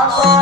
Oh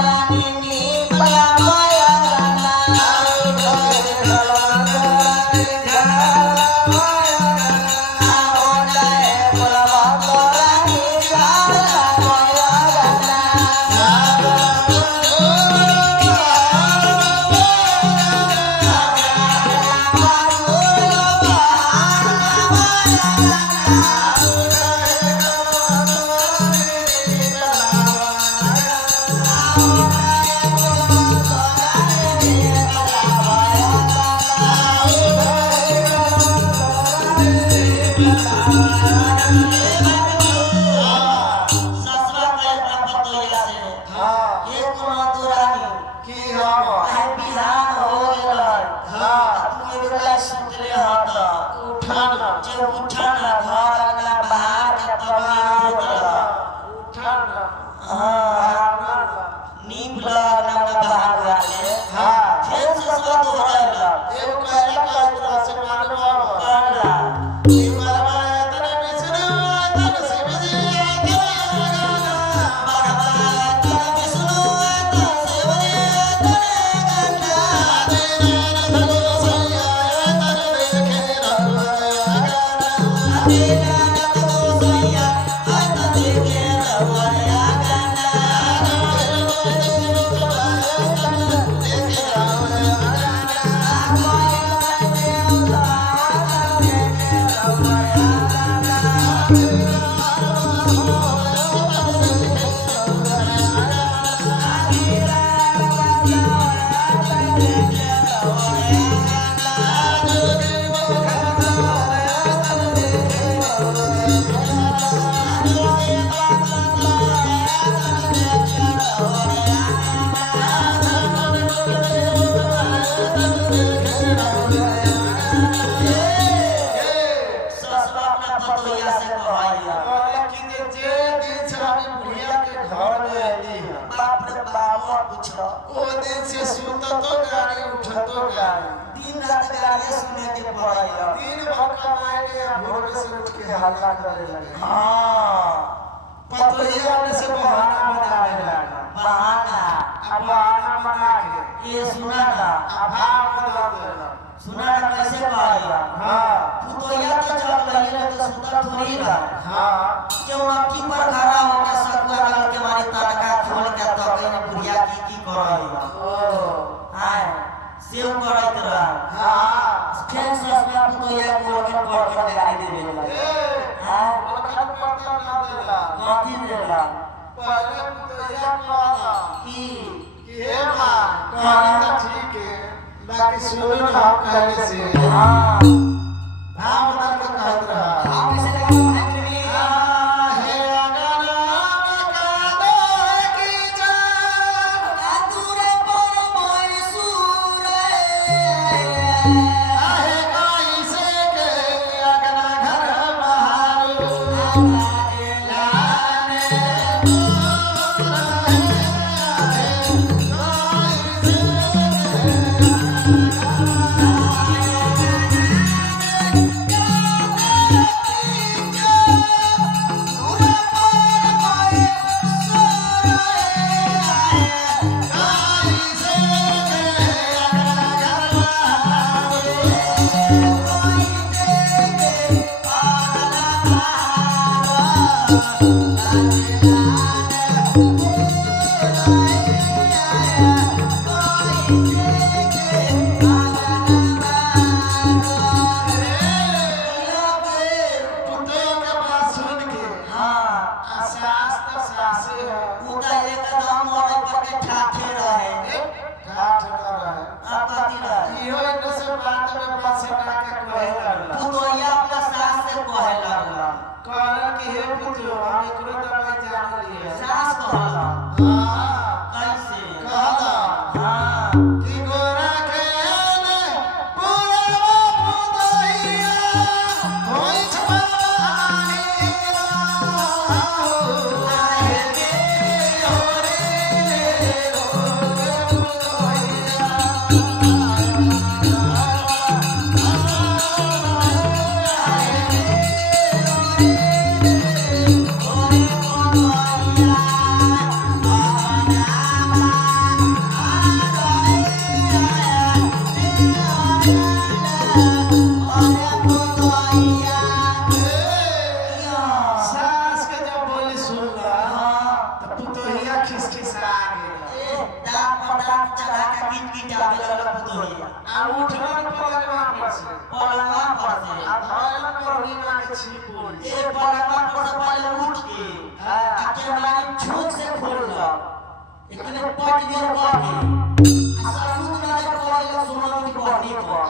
खिसखिसा गेल दांत पर दांत चढ़ा के गीत गीत आवे लगल पुतोहिया आ उठल पलंगवा पर से पलंगवा पर से आ धरल करीना के छिपोल ए पलंगवा पर से पहले उठ के आ केवाड़ी झोंक से खोलल इतने पट गेल बाकी आ सबूत ना जब पड़ल सुनल की बहनी को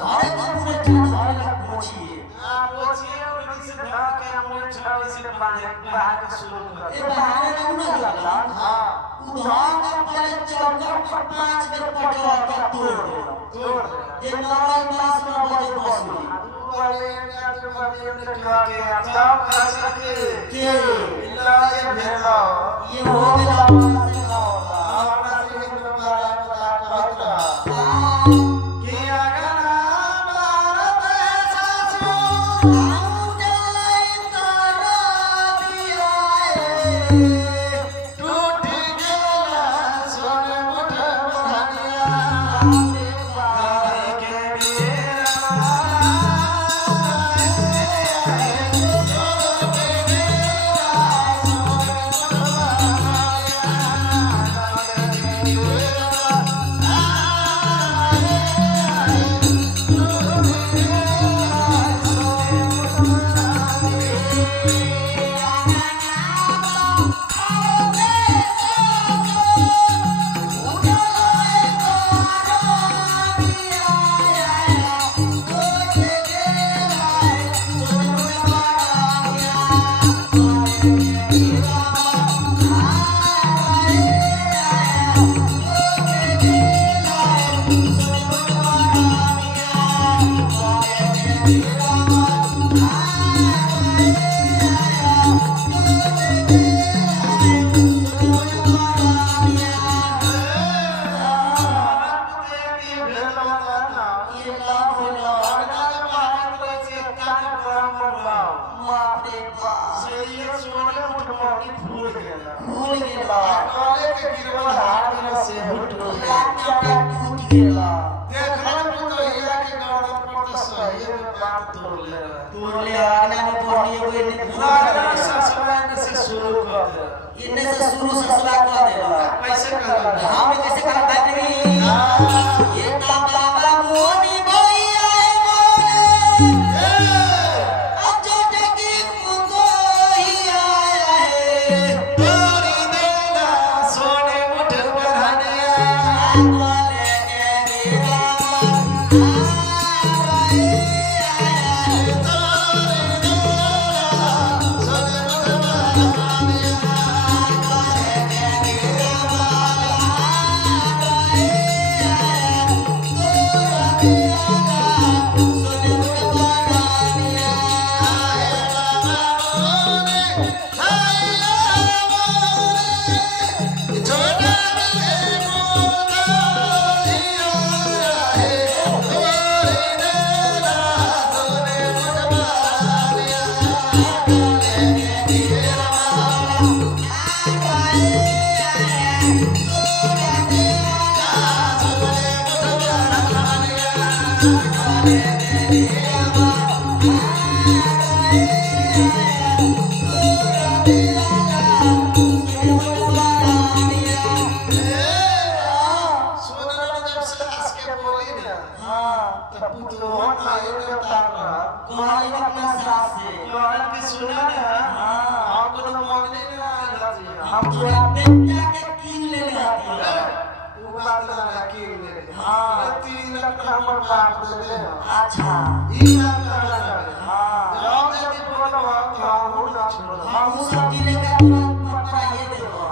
धरे के पूरे धरे लग मोछिए आ पोछिए उठी से धर के मुंह छाड़ी से बाहर शुरू कर ए बहाने में उड़ लगला हां उधार का पहले चौकर पर 5 बेर पटवा के तोड़ ये नौवाई मास में बजे बसली वाले आज वाले ने के सब खर्च के इलाज भेला ये हो गेला से ना होता हमरा से तुम्हारा बता कहता कि अगर भारत सासू हम जलाई तरबिया टूट गेला सोन मुठ बहनिया के बेरा ये ला होला बाप रे बाप भूल गेला क्या टूट गेला तोड़ ले आगना में पड़ी एगो इन्ने से शुरू ससुरा कर देला हम कैसे करता करी ये ता बाबा मोनी भैया मोरे अब जो टकी मुगोहिया है तोरी देला सोने मुठ बहनिया बोले के मेरा हम तोरा बेटा के कीन ले हती अच्छा हम सब दिले का तुरंत पता ये देखो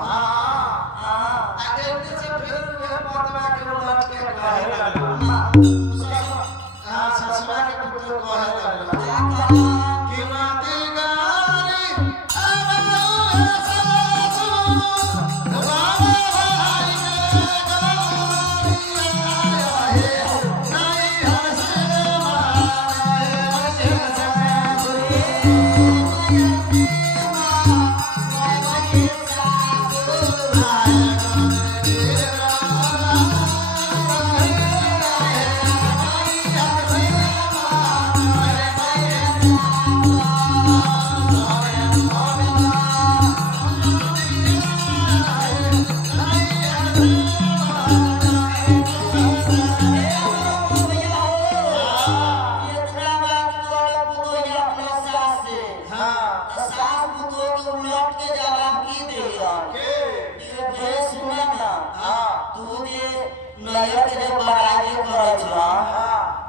नैहर के जब बड़ाई करे छ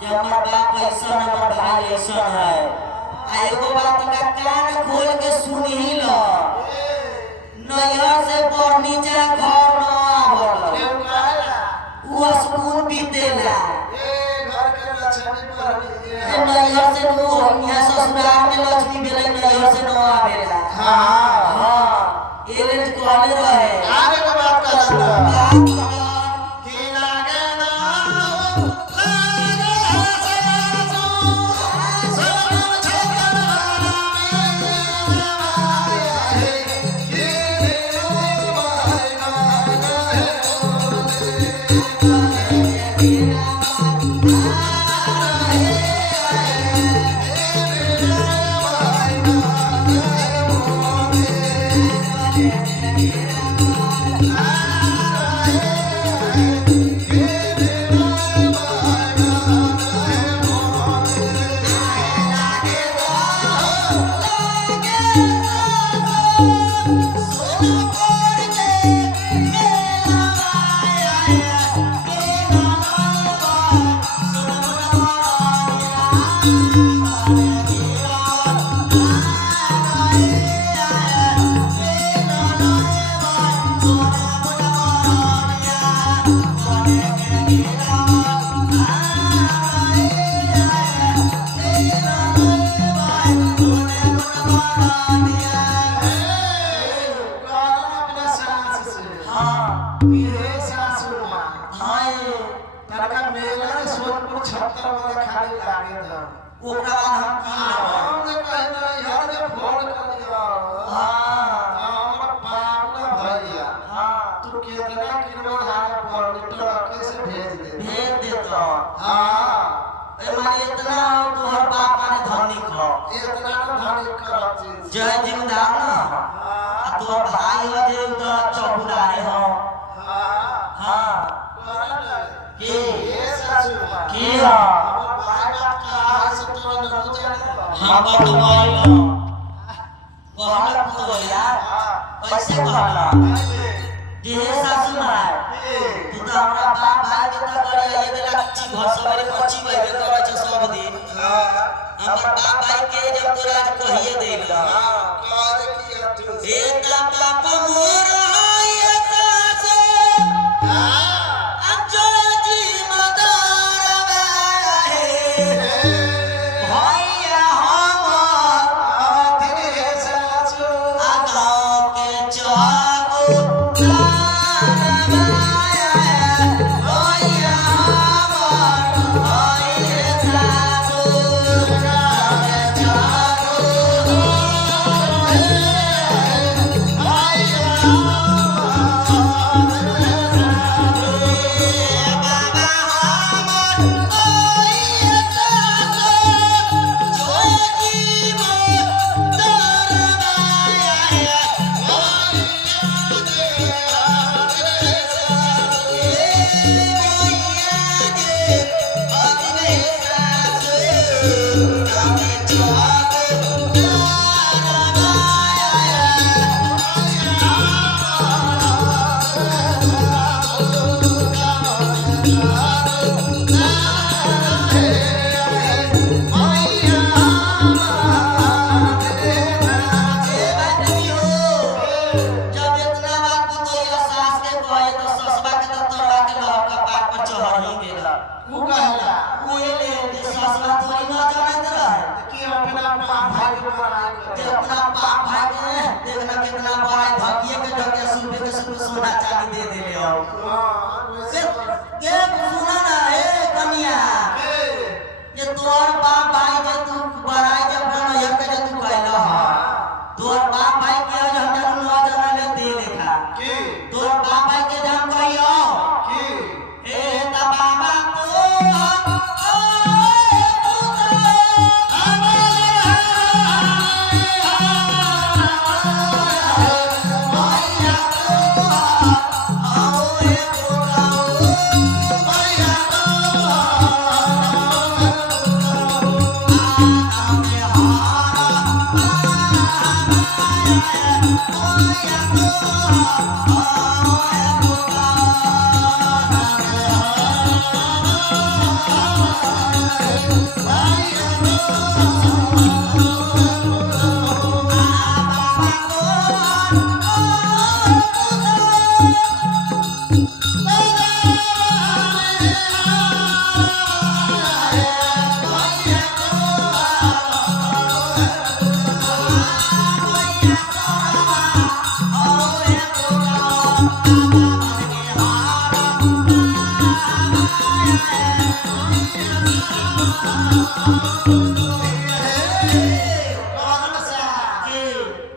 जे हमर बाप ऐसा हमर भाई ऐसा है आ एगो बात का कान खोल के सुनी ल नैहर से पर नीचे घर न आवल उ स्कूल बीतेला घर के लक्ष्मी पर नैहर से नो यहाँ ससुराल में लक्ष्मी बेले नैहर से न आवेला हां एले कहले रहे आगे के बात कर कि लागे ना जय जिंदार ना तो भाई हो जे तो चौराहे हो हां की हो हम बतवाई लो कहला तो यार कैसे कहला जे सासू माय तू तो हमरा बाप भाई के तो करे ये देला अच्छी घर सबरे अच्छी बहबे करे छ सब दिन हमर बाप भाई के जब तोरा कहिए देला ए ता बाप मोर आए सासे अजो जी मदार वे भैया हम धीरे सासू आगा के चागो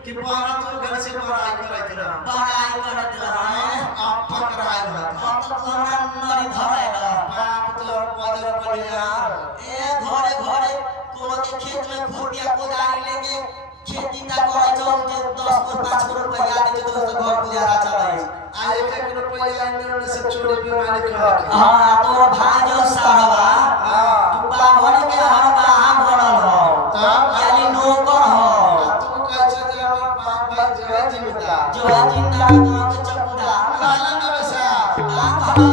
কি পড়া তো ঘরে সে পড়াই করাইছিল আপা করাইল কত কোনা নরি ধরাইল বাপ তোর পদের পড়িয়ার এ ঘরে ঘরে কোনকে ক্ষেত में खुटिया कोदारी लेके खेतीটা করে চলতে 10 5 रुपया दे तो घर गुजारा चले आए के रुपया लाइन से चोरी भी मालिक है हां तो भाई जो साहबा हां तू बाभन के हर बाहा बनल हो यानी नौकर हो तू कैसे दे हमर बाप भाई जय जीविता जो जिंदा तो के चकुदा लाला न बसा का कहा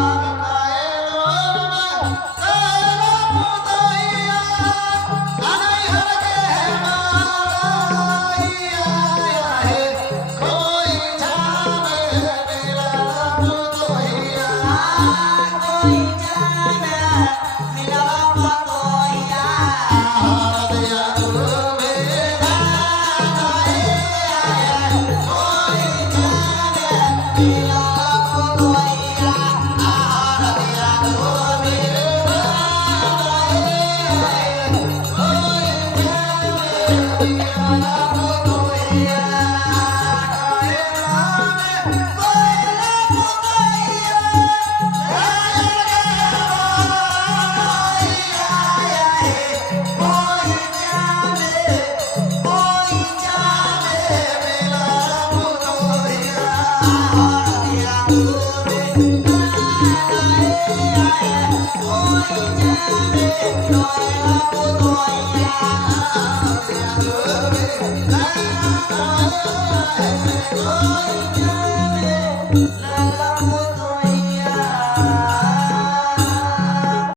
Oh,